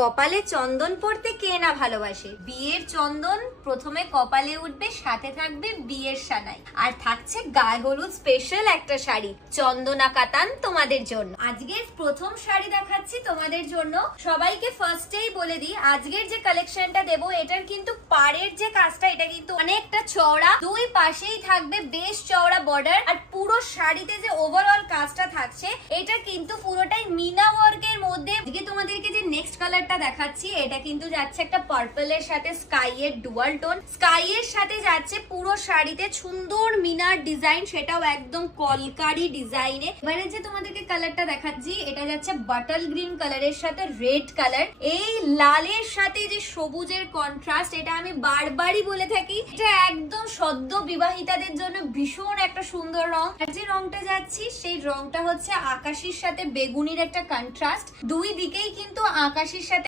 কপালে চন্দন পড়তে কে না ভালোবাসে। বিয়ের চন্দন প্রথমে কপালে উঠবে, সাথে থাকবে বিয়ের সানাই, আর থাকছে গায়ে হলুদ স্পেশাল একটা শাড়ি চন্দনা কাতান তোমাদের জন্য। আজকের প্রথম শাড়ি দেখাচ্ছি তোমাদের জন্য। সবাইকে ফার্স্টেই বলে দিই, আজকের যে কালেকশনটা দেবো এটার কিন্তু পাড়ের যে কাজটা এটা কিন্তু অনেকটা চওড়া, দুই পাশেই থাকবে বেশ চওড়া বর্ডার, আর পুরো শাড়িতে যে ওভারঅল কাজটা থাকছে এটা কিন্তু পুরোটাই মিনা ওয়ার্কের মধ্যে। আজকে তোমাদেরকে যে নেক্সট কালারটা দেখাচ্ছি এটা কিন্তু যাচ্ছে একটা পার্পলের সাথে স্কাই এর ডুয়াল টোন। স্কাই এর সাথে যাচ্ছে পুরো শাড়িতে সুন্দর মিনার ডিজাইন, সেটাও একদম কলকারি ডিজাইনে। এবারে যে তোমাদেরকে কালারটা দেখাচ্ছি এটা যাচ্ছে বাটল গ্রিন কালারের সাথে রেড কালার। এই লালের সাথে যে সবুজের কন্ট্রাস্ট, এটা আমি বারবারই বলে থাকি, এটা একদম সদ্য বিবাহিতাদের জন্য ভীষণ একটা সুন্দর রং। আর যে রংটা যাচ্ছি সেই রংটা হচ্ছে আকাশির সাথে বেগুনির একটা কন্ট্রাস্ট। দুই দিকেই কিন্তু আকাশির সাথে